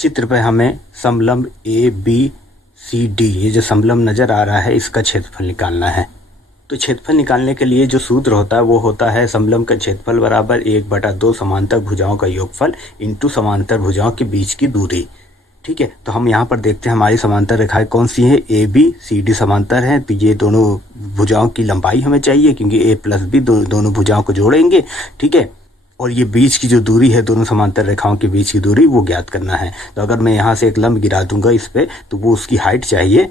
चित्र पे हमें समलंब ए बी सी डी, ये जो समलंब नज़र आ रहा है, इसका क्षेत्रफल निकालना है। तो क्षेत्रफल निकालने के लिए जो सूत्र होता है वो होता है समलंब का क्षेत्रफल बराबर 1/2 समांतर भुजाओं का योगफल इंटू समांतर भुजाओं के बीच की दूरी। ठीक है, तो हम यहाँ पर देखते हैं हमारी समांतर रेखाएं कौन सी है। ए बी सी डी समांतर हैं, तो ये दोनों भुजाओं की लंबाई हमें चाहिए, क्योंकि ए प्लस बी दोनों भुजाओं को जोड़ेंगे। ठीक है, और ये बीच की जो दूरी है, दोनों समांतर रेखाओं के बीच की दूरी, वो ज्ञात करना है। तो अगर मैं यहाँ से एक लंब गिरा दूंगा इस पे, तो वो उसकी हाइट चाहिए,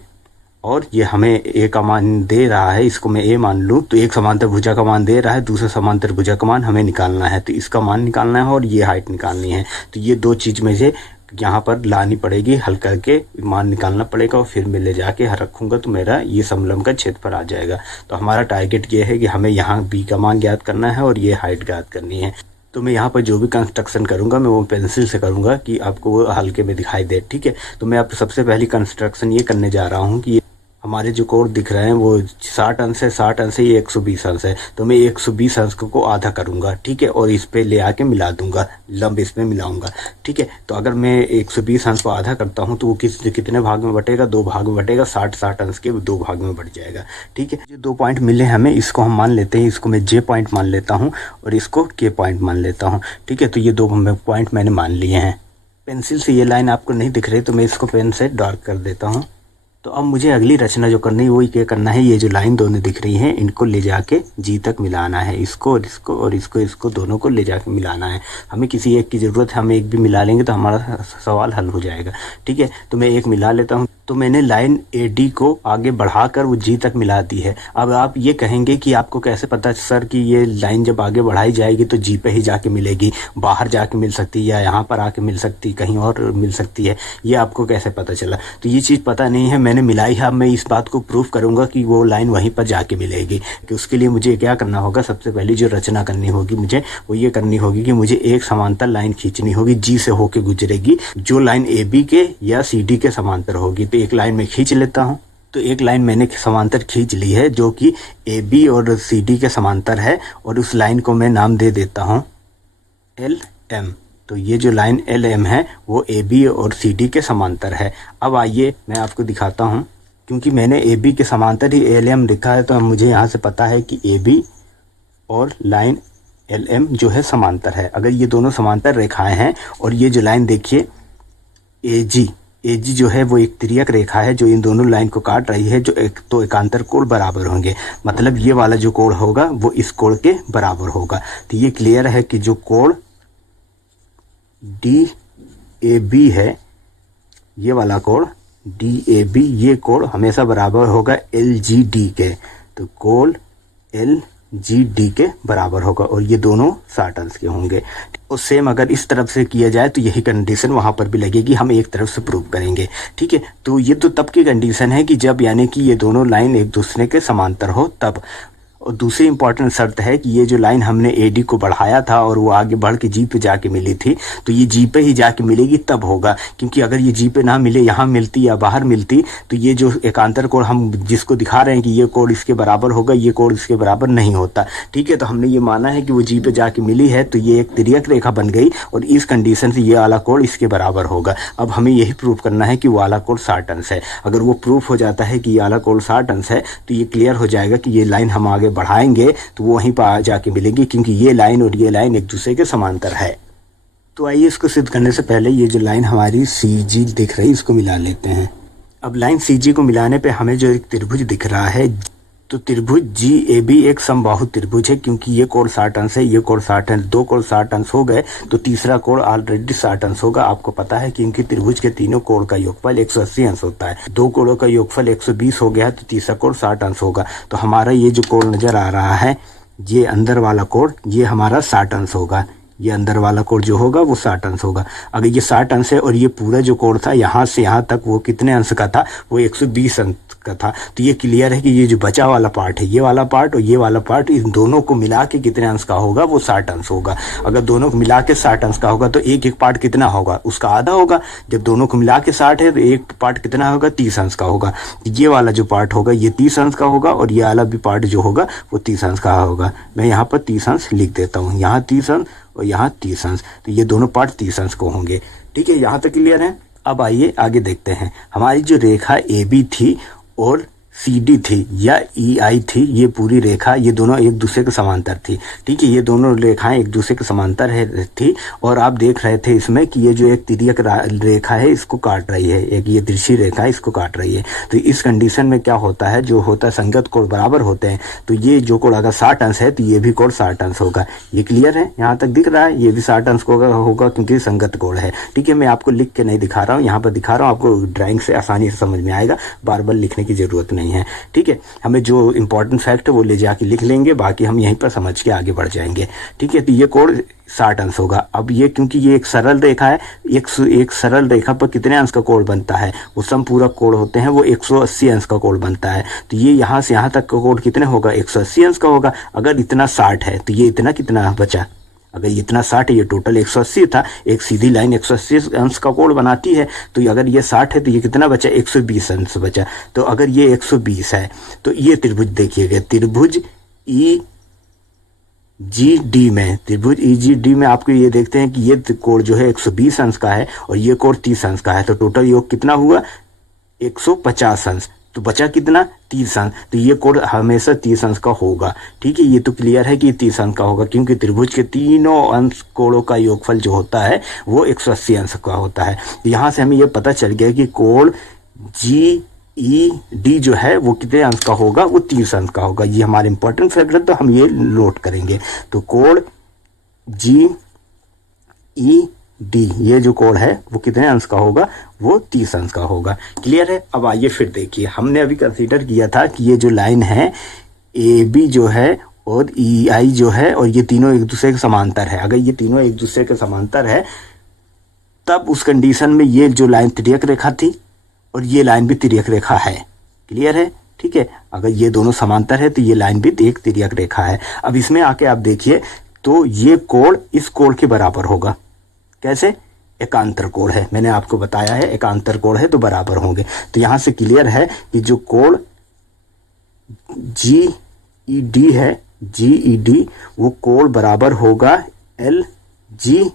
और ये हमें ए का मान दे रहा है, इसको मैं ए मान लूँ, तो एक समांतर भुजा का मान दे रहा है, दूसरे समांतर भुजा का मान हमें निकालना है। तो इसका मान निकालना है और ये हाइट निकालनी है। तो ये दो चीज़ में से यहाँ पर लानी पड़ेगी, हल करके मान निकालना पड़ेगा, और फिर मैं ले जाके रखूँगा तो मेरा ये समलंब का क्षेत्रफल आ जाएगा। तो हमारा टारगेट ये है कि हमें यहाँ बी का मान ज्ञात करना है और ये हाइट ज्ञात करनी है। तो मैं यहाँ पर जो भी कंस्ट्रक्शन करूँगा मैं वो पेंसिल से करूँगा कि आपको वो हल्के में दिखाई दे। ठीक है, तो मैं अब सबसे पहली कंस्ट्रक्शन ये करने जा रहा हूँ कि हमारे जो कोण दिख रहे हैं वो 60 अंश है, 60 अंश है, ये 120 अंश है। तो मैं 120 अंश को आधा करूँगा। ठीक है, और इस पे ले आके मिला दूंगा, लंब इसमें मिलाऊंगा। ठीक है, तो अगर मैं 120 अंश को आधा करता हूँ तो वो कितने भाग में बटेगा, 2 भाग में बटेगा। 60 अंश के 2 भाग में बढ़ जाएगा। ठीक है, जो 2 पॉइंट मिले हमें, इसको हम मान लेते हैं, इसको मैं जे पॉइंट मान लेता हूँ और इसको के पॉइंट मान लेता हूँ। ठीक है, तो ये 2 पॉइंट मैंने मान लिए हैं। पेंसिल से ये लाइन आपको नहीं दिख रही, तो मैं इसको पेन से डार्क कर देता हूँ। तो अब मुझे अगली रचना जो करनी है वही क्या करना है, ये जो लाइन दोनों दिख रही हैं इनको ले जाके जी तक मिलाना है। इसको और इसको और इसको दोनों को ले जाके मिलाना है। हमें किसी एक की ज़रूरत है, हम एक भी मिला लेंगे तो हमारा सवाल हल हो जाएगा। ठीक है, तो मैं एक मिला लेता हूँ। तो मैंने लाइन ए डी को आगे बढ़ाकर वो जी तक मिला दी है। अब आप ये कहेंगे कि आपको कैसे पता सर कि ये लाइन जब आगे बढ़ाई जाएगी तो जी पे ही जाके मिलेगी, बाहर जाके मिल सकती है या यहाँ पर आके मिल सकती, कहीं और मिल सकती है, ये आपको कैसे पता चला? तो ये चीज़ पता नहीं है, मैंने मिलाई है। अब मैं इस बात को प्रूफ करूँगा कि वो लाइन वहीं पर जाके मिलेगी। कि उसके लिए मुझे क्या करना होगा, सबसे पहले जो रचना करनी होगी मुझे वो ये करनी होगी कि मुझे एक समांतर लाइन खींचनी होगी, जी से होके गुजरेगी, जो लाइन ए बी के या सी डी के समांतर होगी। तो एक लाइन में खींच लेता हूँ। तो एक लाइन मैंने समांतर खींच ली है जो कि ए बी और सी डी के समांतर है, और उस लाइन को मैं नाम दे देता हूँ एल एम। तो ये जो लाइन एल एम है वो ए बी और सी डी के समांतर है। अब आइए मैं आपको दिखाता हूँ, क्योंकि मैंने ए बी के समांतर ही एल एम लिखा है, तो मुझे यहाँ से पता है कि ए बी और लाइन एल एम जो है समांतर है। अगर ये दोनों समांतर रेखाएं हैं, और ये जो लाइन देखिए ए जी जो है वो एक तिर्यक रेखा है जो इन दोनों लाइन को काट रही है, जो तो एकांतर कोण बराबर होंगे। मतलब ये वाला जो कोण होगा वो इस कोण के बराबर होगा। तो ये क्लियर है कि जो कोण डी ए बी है, ये वाला कोण डी ए बी, ये कोण हमेशा बराबर होगा एल जी डी के। तो कोण एल जी डी के बराबर होगा, और ये दोनों 60 अंश के होंगे। और सेम अगर इस तरफ से किया जाए तो यही कंडीशन वहां पर भी लगेगी, हम एक तरफ से प्रूव करेंगे। ठीक है, तो ये तो तब की कंडीशन है कि जब यानी कि ये दोनों लाइन एक दूसरे के समांतर हो तब। और दूसरी इंपॉर्टेंट शर्त है कि ये जो लाइन हमने ए डी को बढ़ाया था और वो आगे बढ़ के जी पे जाके मिली थी, तो ये जी पे ही जाके मिलेगी तब होगा। क्योंकि अगर ये जी पे ना मिले, यहाँ मिलती या बाहर मिलती, तो ये जो एकांतर कोण हम जिसको दिखा रहे हैं कि ये कोण इसके बराबर होगा, ये कोण इसके बराबर नहीं होता। ठीक है, तो हमने ये माना है कि वो जी पे जाके मिली है, तो ये एक तिर्यक रेखा बन गई, और इस कंडीशन से ये वाला कोण इसके बराबर होगा। अब हमें यही प्रूफ करना है कि वो वाला कोण 60 अंश है। अगर वो प्रूफ हो जाता है कि ये वाला कोण 60 अंश है, तो ये क्लियर हो जाएगा कि ये लाइन हम आगे बढ़ाएंगे तो वो वहीं पर जाके मिलेगी, क्योंकि ये लाइन और ये लाइन एक दूसरे के समांतर है। तो आइए इसको सिद्ध करने से पहले ये जो लाइन हमारी सी जी दिख रही है इसको मिला लेते हैं। अब लाइन सी जी को मिलाने पे हमें जो एक त्रिभुज दिख रहा है, तो त्रिभुज जी ए बी एक समबाहु त्रिभुज है, क्योंकि ये कोण 60 अंश है, ये कोण 60 अंश, 2 कोण 60 अंश हो गए, तो तीसरा कोण ऑलरेडी 60 अंश होगा। आपको पता है कि इनकी त्रिभुज के तीनों कोण का योगफल 180 अंश होता है। 2 कोणों का योगफल 120 हो गया, तो तीसरा कोण 60 अंश होगा। तो हमारा ये जो कोण नजर आ रहा है, ये अंदर वाला कोण, ये हमारा 60 अंश होगा। ये अंदर वाला कोण जो होगा वो 60 अंश होगा। अगर ये 60 अंश है और ये पूरा जो कोण था यहाँ से यहाँ तक वो कितने अंश का था, वो 120 अंश का था। तो ये क्लियर है कि ये जो बचा वाला पार्ट है, ये वाला पार्ट और ये वाला पार्ट, इन दोनों को मिला के कितने अंश का होगा, वो 60 अंश होगा। अगर दोनों को मिला के 60 अंश का होगा तो एक एक पार्ट कितना होगा, उसका आधा होगा। जब दोनों को मिला के 60 है तो एक पार्ट कितना होगा, 30 अंश का होगा। ये वाला जो पार्ट होगा ये 30 अंश का होगा, और ये वाला भी पार्ट जो होगा वो 30 अंश का होगा। मैं यहाँ पर 30 अंश लिख देता हूँ, यहाँ 30 अंश और यहाँ 30 अंश, तो ये दोनों पार्ट 30 अंश को होंगे। ठीक है, यहाँ तक क्लियर है। अब आइए आगे देखते हैं। हमारी जो रेखा ए बी थी और सी डी थी या ई आई थी, ये पूरी रेखा, ये दोनों एक दूसरे के समांतर थी। ठीक है, ये दोनों रेखाएं एक दूसरे के समांतर थी और आप देख रहे थे इसमें कि ये जो एक तिर्यक रेखा है इसको काट रही है, एक ये तिरछी रेखा है इसको काट रही है। तो इस कंडीशन में क्या होता है, जो होता है संगत कोण बराबर होते हैं। तो ये जो कोण अगर 60 अंश है तो ये भी कोण 60 अंश होगा। ये क्लियर है, यहाँ तक दिख रहा है, ये भी 60 अंश होगा क्योंकि संगत कोण है। ठीक है, मैं आपको लिख के नहीं दिखा रहा हूँ, यहाँ पर दिखा रहा हूँ, आपको ड्राइंग से आसानी से समझ में आएगा, बार बार लिखने की जरूरत नहीं है। ठीक है, हमें जो इंपॉर्टेंट फैक्ट है वो ले जाके लिख लेंगे, बाकी हम यहीं पर समझ के आगे बढ़ जाएंगे। ठीक है, तो ये कोण 60 अंश होगा। अब ये क्योंकि ये एक सरल रेखा है, एक सरल रेखा पर कितने अंश का कोण बनता है, वो समपूरक कोण होते हैं, वो 180 अंश का कोण बनता है। तो ये यहाँ से यहाँ तक का कोण कितने होगा, 180 अंश का होगा। अगर इतना 60 है तो ये इतना कितना बचा, अगर इतना 60 है, ये टोटल 180 था, एक सीधी लाइन 180 अंश का कोण बनाती है। तो अगर ये 60 है तो ये कितना बचा, 120 अंश बचा। तो अगर ये 120 है तो ये त्रिभुज देखिएगा, त्रिभुज ई जी डी में, त्रिभुज ई जी डी में आपको ये देखते हैं कि ये कोण जो है 120 अंश का है और ये कोण 30 अंश का है। तो टोटल योग कितना हुआ, 150 अंश। तो बचा कितना, 30 अंश। तो ये कोण हमेशा 30 अंश का होगा। ठीक है, ये तो क्लियर है कि ये 30 अंश का होगा क्योंकि त्रिभुज के तीनों अंश कोणों का योगफल जो होता है वो 180 अंश का होता है। तो यहाँ से हमें ये पता चल गया कि कोण जी ई डी जो है वो कितने अंश का होगा, वो 30 अंश का होगा। ये हमारे इंपॉर्टेंट फैक्टर है, तो हम ये नोट करेंगे। तो कोण जी ई डी, ये जो कोण है वो कितने अंश का होगा, वो 30 अंश का होगा। क्लियर है। अब आइए फिर देखिए, हमने अभी कंसीडर किया था कि ये जो लाइन है ए बी जो है और ई आई जो है और ये तीनों एक दूसरे के समांतर है। अगर ये तीनों एक दूसरे के समांतर है तब उस कंडीशन में ये जो लाइन तिर्यक रेखा थी और ये लाइन भी तिर्यक रेखा है। क्लियर है। ठीक है, अगर ये दोनों समांतर है तो ये लाइन भी एक तिर्यक रेखा है। अब इसमें आके आप देखिए तो ये कोण इस कोण के बराबर होगा। कैसे, एकांतर कोण है, मैंने आपको बताया है एकांतर कोण है तो बराबर होंगे। तो यहां से क्लियर है कि जो कोण जी ई डी है, जी ई डी, वो कोण बराबर होगा एल जी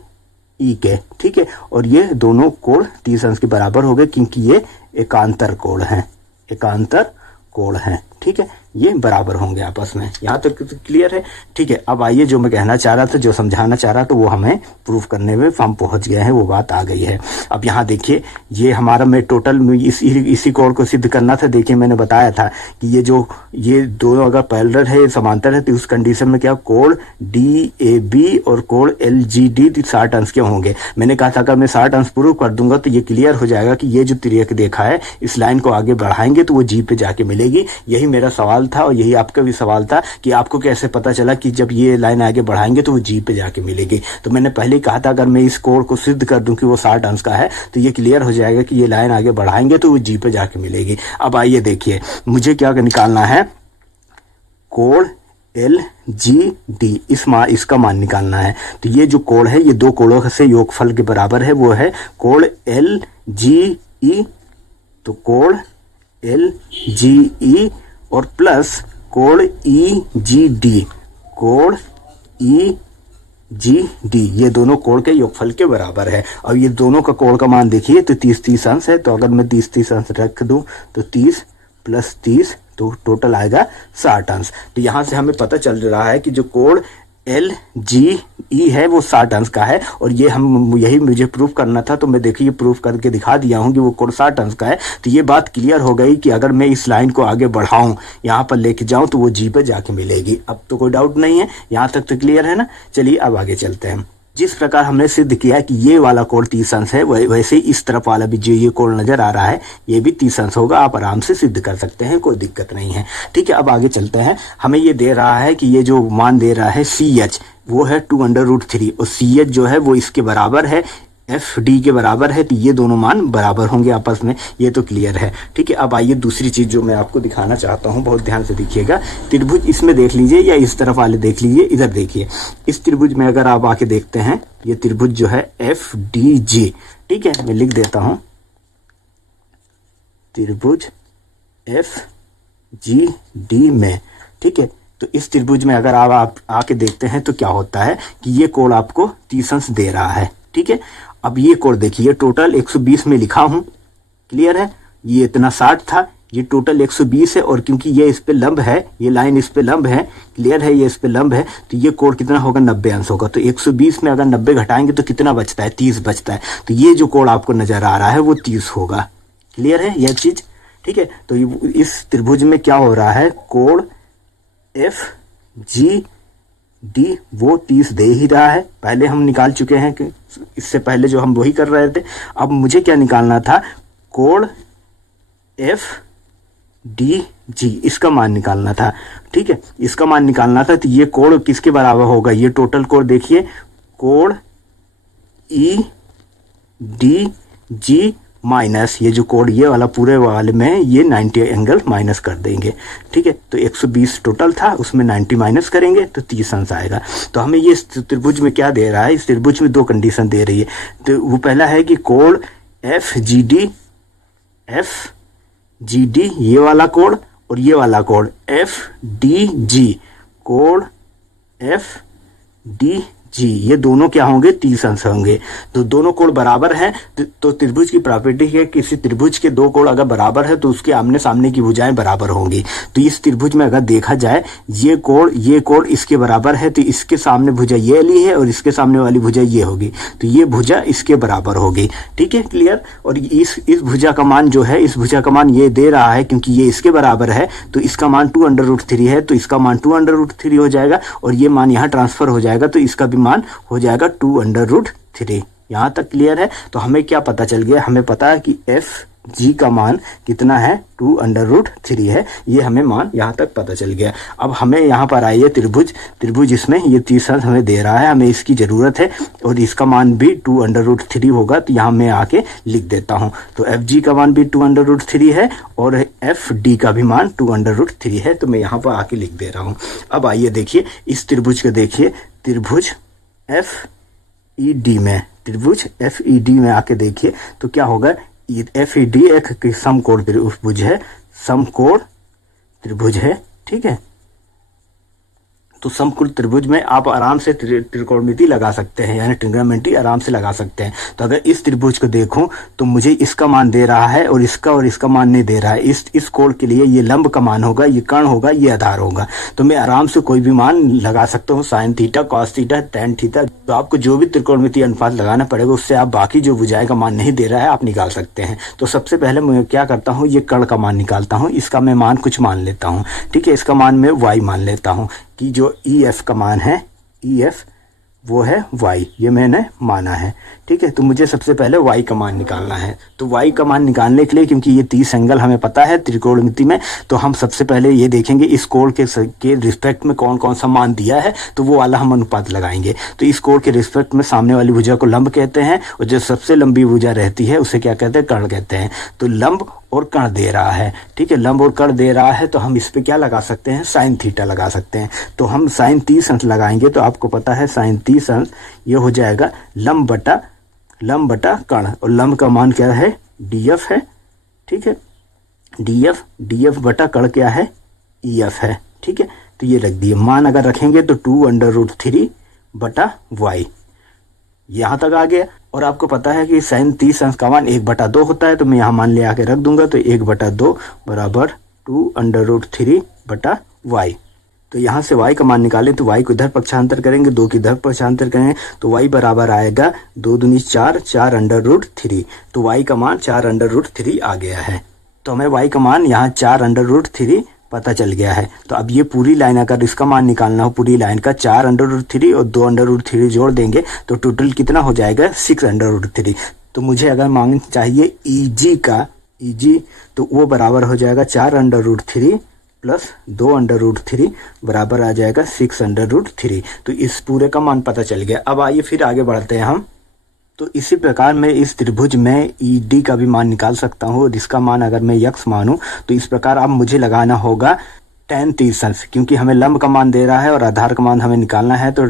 ई के। ठीक है, और ये दोनों कोण 30 अंश के बराबर हो गए क्योंकि ये एकांतर कोण है, एकांतर कोण है। ठीक है, ये बराबर होंगे आपस में। यहाँ तक तो क्लियर है। ठीक है, अब आइए जो मैं कहना चाह रहा था, जो समझाना चाह रहा था, वो हमें प्रूफ करने में हम पहुंच गए हैं, वो बात आ गई है। अब यहाँ देखिए, ये हमारा मैं टोटल इसी कोण को सिद्ध करना था। देखिए मैंने बताया था कि ये दोनों अगर पैरेलल है, समांतर है, तो उस कंडीशन में क्या कोण डी ए बी और कोण एल जी डी 60 अंश के होंगे। मैंने कहा था अगर मैं 60 अंश प्रूव कर दूंगा तो ये क्लियर हो जाएगा कि ये जो तिर्यक रेखा है इस लाइन को आगे बढ़ाएंगे तो वो जी पे जाके मिलेगी। यही मेरा सवाल था और यही आपका भी सवाल था कि आपको कैसे पता चला कि जब ये लाइन आगे बढ़ाएंगे तो वो जी पे जाके मिलेगी। तो मैंने पहले ही कहा था अगर मैं इस कोण को सिद्ध कर दूं कि वो 60 अंश का है तो ये क्लियर हो जाएगा कि ये लाइन आगे बढ़ाएंगे तो वो जी पे जाके मिलेगी। अब आइए देखिए, मुझे क्या निकालना है, कोण एल जी डी, इसका मान निकालना है। तो ये जो कोण है ये दो कोणों से योगफल के बराबर है, वो है कोण एल जी ई। तो कोण एल जी ई और प्लस कोण ई जी डी, कोण ई जी डी, ये दोनों कोण के योगफल के बराबर है। और ये दोनों का कोण का मान देखिए तो 30-30 अंश है। तो अगर मैं 30-30 अंश रख दूं तो 30 + 30 तो टोटल आएगा 60 अंश। तो यहां से हमें पता चल रहा है कि जो कोण एल जी ई है वो 60 अंश का है। और ये यही मुझे प्रूफ करना था, तो मैं देखिए प्रूफ करके दिखा दिया हूँ कि वो कोण 60 अंश का है। तो ये बात क्लियर हो गई कि अगर मैं इस लाइन को आगे बढ़ाऊं, यहाँ पर लेके जाऊं तो वो जी पे जाके मिलेगी। अब तो कोई डाउट नहीं है, यहाँ तक तो क्लियर है ना। चलिए अब आगे चलते हैं। जिस प्रकार हमने सिद्ध किया कि ये वाला कोण 30 अंश है, वैसे ही इस तरफ वाला भी जो ये कोण नजर आ रहा है ये भी 30 अंश होगा। आप आराम से सिद्ध कर सकते हैं, कोई दिक्कत नहीं है। ठीक है, अब आगे चलते हैं। हमें ये दे रहा है कि ये जो मान दे रहा है CH वो है 2√3 और CH जो है वो इसके बराबर है, FD के बराबर है। तो ये दोनों मान बराबर होंगे आपस में, ये तो क्लियर है। ठीक है, अब आइए दूसरी चीज जो मैं आपको दिखाना चाहता हूँ, बहुत ध्यान से देखिएगा। त्रिभुज इसमें देख लीजिए या इस तरफ वाले देख लीजिए, इधर देखिए। इस त्रिभुज में अगर आप आके देखते हैं, ये त्रिभुज जो है FDG, ठीक है, मैं लिख देता हूं त्रिभुज FGD में। ठीक है, तो इस त्रिभुज में अगर आप आके देखते हैं तो क्या होता है कि ये कोण आपको 30 अंश दे रहा है। ठीक है, अब ये कोण देखिए, टोटल 120 में लिखा हूं, क्लियर है, ये इतना 60 था, ये टोटल 120 है, और क्योंकि ये इस पे लंब है, ये लाइन इस पे लंब है, क्लियर है, ये इस पे लंब है, तो ये कोण कितना होगा, 90 अंश होगा। तो 120 में अगर 90 घटाएंगे तो कितना बचता है, 30 बचता है। तो ये जो कोण आपको नजर आ रहा है वो 30 होगा, क्लियर है यह चीज, ठीक है। तो इस त्रिभुज में क्या हो रहा है, कोण एफ जी डी वो 30 दे ही रहा है, पहले हम निकाल चुके हैं कि इससे पहले जो हम वही कर रहे थे। अब मुझे क्या निकालना था, कोण एफ डी जी, इसका मान निकालना था, ठीक है, इसका मान निकालना था। तो ये कोण किसके बराबर होगा, ये टोटल कोण देखिए, कोण ई डी जी माइनस ये जो कोण ये वाला पूरे वाले में ये 90 एंगल माइनस कर देंगे, ठीक है। तो 120 टोटल था, उसमें 90 माइनस करेंगे तो 30 अंश आएगा। तो हमें ये त्रिभुज में क्या दे रहा है, इस त्रिभुज में 2 कंडीशन दे रही है। तो वो पहला है कि कोण एफ जी डी ये वाला कोण और ये वाला कोण एफ डी जी, कोण एफ डी जी ये दोनों क्या होंगे, 30 अंश होंगे। तो दोनों कोण बराबर हैं, तो त्रिभुज की प्रॉपर्टी है, किसी त्रिभुज के 2 कोण अगर बराबर है तो उसके आमने सामने की भुजाएं बराबर होंगी। तो इस त्रिभुज में अगर देखा जाए, ये कोण इसके बराबर है, तो इसके सामने भुजा ये वाली है और इसके सामने वाली भुजा ये होगी, तो ये भुजा इसके बराबर होगी, ठीक है, क्लियर। और इस भुजा का मान जो है, इस भुजा का मान ये दे रहा है, क्योंकि ये इसके बराबर है तो इसका मान 2√3 है, तो इसका मान 2√3 हो जाएगा, और ये मान यहाँ ट्रांसफर हो जाएगा, तो इसका भी मान हो जाएगा 2√3। यहां तक क्लियर है। तो हमें क्या पता चल गया, हमें पता है कि एफ जी का मान कितना है, 2√3 है, ये हमें मान यहां तक पता चल गया। अब हमें यहां पर आइए, त्रिभुज इसमें ये 30 अंश हमें दे रहा है, हमें इसकी जरूरत है, और इसका मान भी 2√3 होगा। तो यहां मैं आके लिख देता हूं, तो एफ जी का मान भी 2√3 है और एफ डी का भी मान 2√3 है। तो मैं यहां पर आके लिख दे रहा हूं। अब आइए देखिए इस त्रिभुज को, देखिए त्रिभुज एफ ई डी में, त्रिभुज एफ ई डी में आके देखिए तो क्या होगा, एफ ई डी एक समकोण त्रिभुज है, समकोण त्रिभुज है, ठीक है। तो समकोण त्रिभुज में आप आराम से त्रिकोणमिति लगा सकते हैं, यानी ट्रिग्नोमेट्री आराम से लगा सकते हैं। तो अगर इस त्रिभुज को देखूं तो मुझे इसका मान दे रहा है और इसका मान नहीं दे रहा है। इस कोण के लिए ये लंब का मान होगा, ये कर्ण होगा, ये आधार होगा। तो मैं आराम से कोई भी मान लगा सकता हूँ, sine theta, cos theta, tan theta. तो आपको जो भी त्रिकोणमिति अनुपात लगाना पड़ेगा, उससे आप बाकी जो भुजाएं का मान नहीं दे रहा है आप निकाल सकते हैं। तो सबसे पहले मैं क्या करता हूँ, ये कर्ण का मान निकालता हूँ, इसका मैं मान कुछ मान लेता हूँ, ठीक है। इसका मान मैं y मान लेता हूँ कि जो ई एफ का मान है, ई एफ वो है y, ये मैंने माना है, ठीक है। तो मुझे सबसे पहले y का मान निकालना है। तो y का मान निकालने के लिए, क्योंकि ये 30 एंगल हमें पता है त्रिकोणमिति में, तो हम सबसे पहले ये देखेंगे इस कोण के रिस्पेक्ट में कौन कौन सा मान दिया है, तो वो वाला हम अनुपात लगाएंगे। तो इस कोण के रिस्पेक्ट में सामने वाली भुजा को लंब कहते हैं, और जो सबसे लंबी भुजा रहती है उसे क्या कहते हैं, कर्ण कहते हैं। तो लंब और कर्ण दे रहा है, ठीक है, लंब और कर्ण दे रहा है, तो हम इस पे क्या लगा सकते हैं, साइन थीटा लगा सकते हैं। तो हम साइन 30 अंश लगाएंगे, तो आपको पता है साइन 30 अंश ये हो जाएगा लंब बटा कर्ण, और लंब का मान क्या है, डीएफ है, ठीक है, डीएफ बटा कर्ण क्या है, ईएफ है, ठीक है। तो ये रख दिए, मान अगर रखेंगे तो 2√3 बटा y, यहां तक आ गया। और आपको पता है कि साइन 30 अंश का मान 1/2 होता है, तो मैं यहाँ मान ले आके रख दूंगा, तो 1/2 बराबर 2√3 बटा y। तो यहाँ से y का मान निकालें तो y को इधर पक्षांतर करेंगे, 2 की इधर पक्षांतर करेंगे, तो y बराबर आएगा 2 दूनी 4, 4√3। तो y का मान 4√3 आ गया है। तो हमें y का मान यहाँ 4√3 पता चल गया है। तो अब ये पूरी लाइन अगर इसका मान निकालना हो, पूरी लाइन का 4√3 और 2√3 जोड़ देंगे तो टोटल कितना हो जाएगा, 6√3। तो मुझे अगर मान चाहिए ईजी का, ईजी तो वो बराबर हो जाएगा 4√3 प्लस 2√3 बराबर आ जाएगा 6√3। तो इस पूरे का मान पता चल गया। अब आइए फिर आगे बढ़ते हैं हम। तो इसी प्रकार मैं इस त्रिभुज में ई डी का भी मान निकाल सकता हूँ, जिसका मान अगर मैं यक्स मानूं तो इस प्रकार अब मुझे लगाना होगा tan 30 अंश, क्योंकि हमें लंब का मान दे रहा है और आधार का मान हमें निकालना है। तो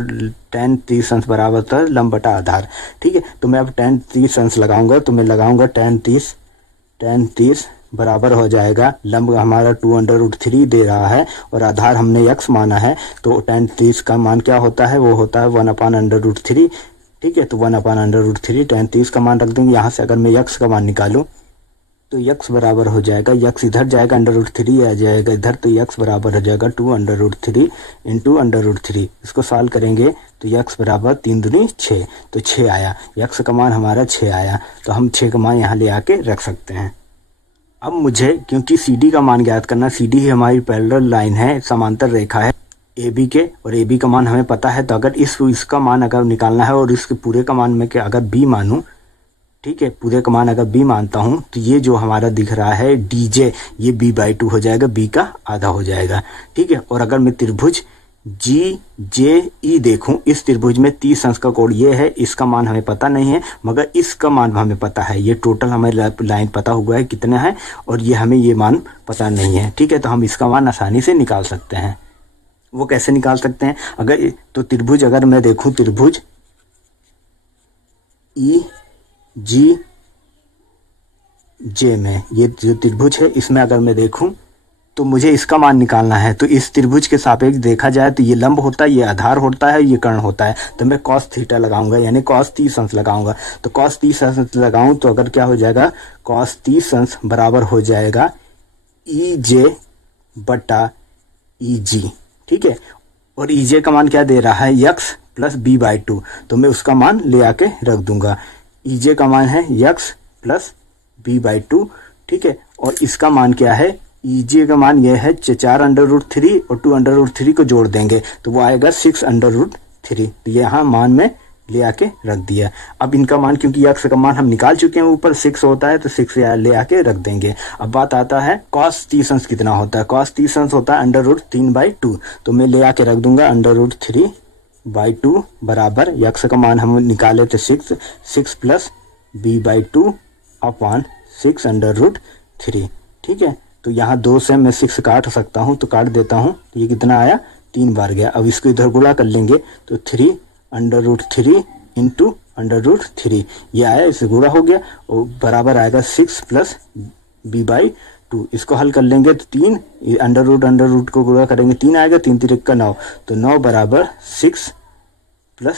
tan 30 अंश बराबर होता है लंब बटा आधार, ठीक है। तो मैं अब tan 30 अंश लगाऊंगा, तो मैं लगाऊंगा tan 30 बराबर हो जाएगा, लंब हमारा 2√3 दे रहा है और आधार हमने x माना है, तो tan 30 का मान क्या होता है, वो होता है 1/√3, ठीक है। तो 1/√3 tan, तो इसका मान रख देंगे। यहाँ से अगर मैं यक्स का मान निकालूं तो यक्स बराबर हो जाएगा, यक्स इधर जाएगा, √3 आ जाएगा इधर, तो यक्स बराबर हो जाएगा 2√3 इंटू √3। इसको सॉल्व करेंगे तो यक्स बराबर 3 दूनी 6, तो 6 आया। यक्स का मान हमारा 6 आया, तो हम 6 का मान यहाँ ले आके रख सकते हैं। अब मुझे क्योंकि सी डी का मान ज्ञात करना, सी डी ही हमारी पैरेलल लाइन है, समांतर रेखा है ए बी के, और ए बी का मान हमें पता है। तो अगर इसका मान अगर निकालना है और इसके पूरे का मान में अगर बी मानूं, ठीक है, पूरे का मान अगर बी मानता हूं तो ये जो हमारा दिख रहा है डी जे, ये b/2 हो जाएगा, b का आधा हो जाएगा, ठीक है। और अगर मैं त्रिभुज जी जे ई देखूं, इस त्रिभुज में 30 अंश का कोण ये है, इसका मान हमें पता नहीं है, मगर इसका मान हमें पता है। ये टोटल हमें लाइन पता हुआ है कितना है, और ये हमें ये मान पता नहीं है, ठीक है। तो हम इसका मान आसानी से निकाल सकते हैं। वो कैसे निकाल सकते हैं? अगर तो त्रिभुज अगर मैं देखूं, त्रिभुज ई जी जे में, ये जो त्रिभुज है इसमें अगर मैं देखूं तो मुझे इसका मान निकालना है। तो इस त्रिभुज के सापेक्ष देखा जाए तो ये लंब होता है, ये आधार होता है, ये कर्ण होता है। तो मैं cos थीटा लगाऊंगा, यानी cos 30 अंश लगाऊंगा। तो cos 30 अंश लगाऊं तो अगर क्या हो जाएगा, cos 30 अंश बराबर हो जाएगा ई जे बटा ई जी, ठीक है। और ई जे का मान क्या दे रहा है, यक्स प्लस b/2, तो मैं उसका मान ले आके रख दूंगा। ई जे का मान है यक्स प्लस b/2, ठीक है। और इसका मान क्या है, ई जे का मान यह है 4√3 और 2√3 को जोड़ देंगे तो वो आएगा 6√3। तो यहाँ मान में ले आके रख दिया। अब इनका मान, क्योंकि यक्स का मान हम निकाल चुके हैं, ऊपर 6 होता है तो 6 ले आके रख देंगे। अब बात आता है cos 30 अंश कितना होता है। cos 30 अंश होता है √3/2, तो मैं ले आके रख दूंगा √3/2 बराबर, यक्स का मान हम निकाले थे 6 प्लस b/2 अपॉन 6√3, ठीक है। तो यहाँ 2 से मैं 6 काट सकता हूँ, तो काट देता हूँ। तो ये कितना आया, 3 बार गया। अब इसको इधर गुणा कर लेंगे तो 3√3 इंटू √3 ये आया, इससे गुणा हो गया और बराबर आएगा 6 प्लस b/2। इसको हल कर लेंगे तो 3 अंडर रूट को गुणा करेंगे 3 आएगा, 3 3 का 9, तो 9 बराबर 6 प्लस,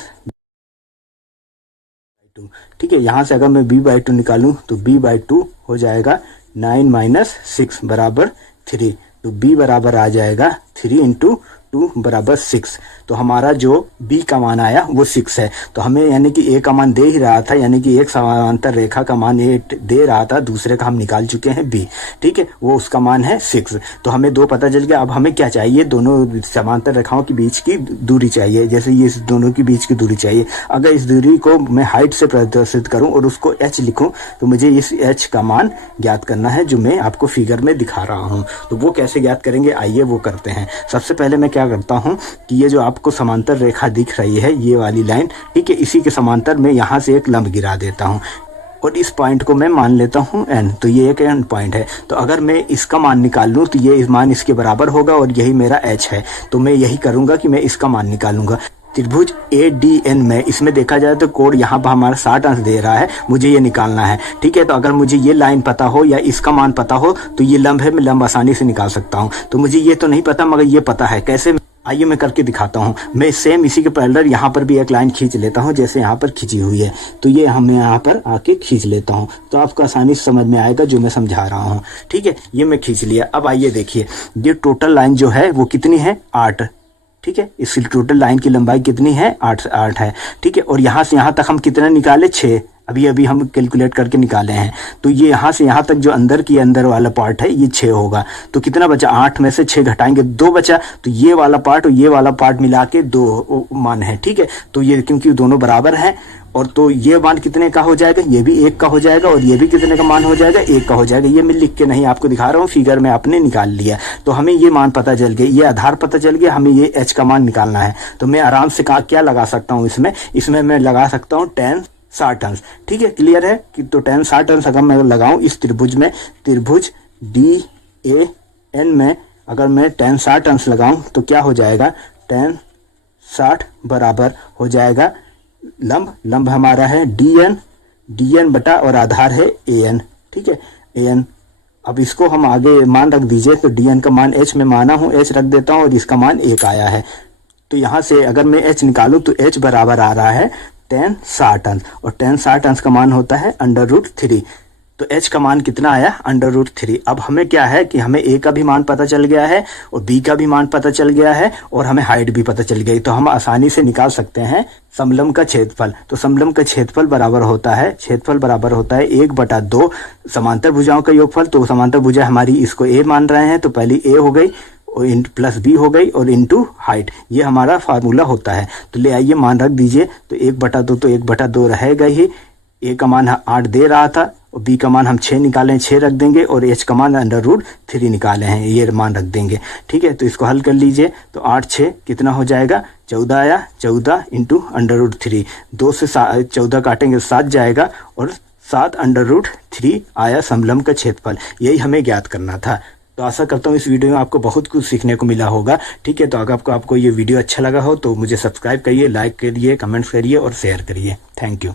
ठीक है। यहाँ से अगर मैं b/2 निकालूं तो b/2 हो जाएगा 9 - 6 बराबर 3, तो b बराबर आ जाएगा 3 इंटू 2 बराबर 6। तो हमारा जो b का मान आया वो 6 है। तो हमें यानी कि a का मान दे ही रहा था, यानी कि एक समांतर रेखा का मान a दे रहा था, दूसरे का हम निकाल चुके हैं b, ठीक है, वो उसका मान है 6। तो हमें 2 पता चल गया। अब हमें क्या चाहिए, दोनों समांतर रेखाओं के बीच की दूरी चाहिए। जैसे ये इस दोनों के बीच की दूरी चाहिए। अगर इस दूरी को मैं हाइट से प्रदर्शित करूं और उसको h लिखूं तो मुझे इस h का मान ज्ञात करना है, जो मैं आपको फिगर में दिखा रहा हूं। तो वो कैसे ज्ञात करेंगे, आइए वो करते हैं। सबसे पहले मैं क्या करता हूं कि ये जो आपको समांतर रेखा दिख रही है, ये वाली लाइन, ठीक है, इसी के समांतर में यहाँ से एक लंब गिरा देता हूँ और इस पॉइंट को मैं मान लेता हूँ n। तो ये एक n पॉइंट है। तो अगर मैं इसका मान निकाल लूँ तो ये मान इसके बराबर होगा और यही मेरा h है। तो मैं यही करूँगा कि मैं इसका मान निकालूंगा। त्रिभुज ADN में इसमें देखा जाए तो कोण यहाँ पर हमारा 60 अंश दे रहा है, मुझे ये निकालना है, ठीक है। तो अगर मुझे ये लाइन पता हो या इसका मान पता हो तो ये लंब है, मैं लंब आसानी से निकाल सकता हूँ। तो मुझे ये तो नहीं पता मगर ये पता है। कैसे, आइए मैं करके दिखाता हूँ। मैं सेम इसी के पैरेलल यहाँ पर भी एक लाइन खींच लेता हूँ, जैसे यहाँ पर खींची हुई है। तो ये हमें यहाँ पर आके खींच लेता हूँ, तो आपको आसानी से समझ में आएगा जो मैं समझा रहा हूँ, ठीक है। ये मैं खींच लिया। अब आइए देखिए, ये टोटल लाइन जो है वो कितनी है, 8, ठीक है। इस टोटल लाइन की लंबाई कितनी है, 8 है, ठीक है। और यहाँ से यहाँ तक हम कितना निकाले, 6, अभी हम कैलकुलेट करके निकाले हैं। तो ये यहाँ से यहाँ तक जो अंदर वाला पार्ट है ये 6 होगा। तो कितना बचा, 8 में से 6 घटाएंगे 2 बचा। तो ये वाला पार्ट और ये वाला पार्ट मिला के 2 मान है, ठीक है। तो ये क्योंकि दोनों बराबर हैं, और तो ये मान कितने का हो जाएगा, ये भी 1 का हो जाएगा और ये भी कितने का मान हो जाएगा, 1 का हो जाएगा। ये मैं लिख के नहीं आपको दिखा रहा हूँ, फिगर में आपने निकाल लिया। तो हमें ये मान पता चल गया, ये आधार पता चल गया, हमें ये h का मान निकालना है। तो मैं आराम से क्या लगा सकता हूँ इसमें मैं लगा सकता हूँ tan 60 अंश, ठीक है। क्लियर है कि तो tan 60 अंश अगर मैं लगाऊं इस त्रिभुज में, त्रिभुज DAN में अगर मैं tan 60 अंश लगाऊं तो क्या हो जाएगा, tan 60 बराबर हो जाएगा लंब हमारा है DN बटा और आधार है AN, ठीक है, AN। अब इसको हम आगे मान रख दीजिए। तो DN का मान h में माना हूँ, h रख देता हूँ और इसका मान 1 आया है। तो यहाँ से अगर मैं h निकालूं तो h बराबर आ रहा है tan 60 अंश, और tan 60 अंश का मान होता है √3। तो h का मान कितना आया √3। अब हमें क्या है कि हमें a का भी मान पता चल गया है और b का भी मान पता चल गया है और हमें हाइट भी पता चल गई, तो हम आसानी से निकाल सकते हैं समलंब का क्षेत्रफल। तो समलंब का क्षेत्रफल बराबर होता है 1/2 समांतर भुजाओं का योगफल। तो समांतर भुजा हमारी इसको a मान रहे हैं, तो पहली a हो गई और प्लस b हो गई और इंटू हाइट, ये हमारा फार्मूला होता है। तो ले आइए मान रख दीजिए, तो 1/2 तो 1/2 रहेगा ही। a का मान 8 दे रहा था और b का मान हम 6 निकाले, 6 रख देंगे, और h का मान √3 निकाले हैं, ये मान रख देंगे। ठीक है, तो इसको हल कर लीजिए, तो 8 6 कितना हो जाएगा 14 आया, 14 इंटू √3। 2 से 14 काटेंगे 7 जाएगा और 7 √3 आया समलंब का क्षेत्रफल। यही हमें ज्ञात करना था। तो आशा करता हूँ इस वीडियो में आपको बहुत कुछ सीखने को मिला होगा। ठीक है, तो अगर आपको ये वीडियो अच्छा लगा हो तो मुझे सब्सक्राइब करिए, लाइक करिए, कमेंट्स करिए और शेयर करिए। Thank you.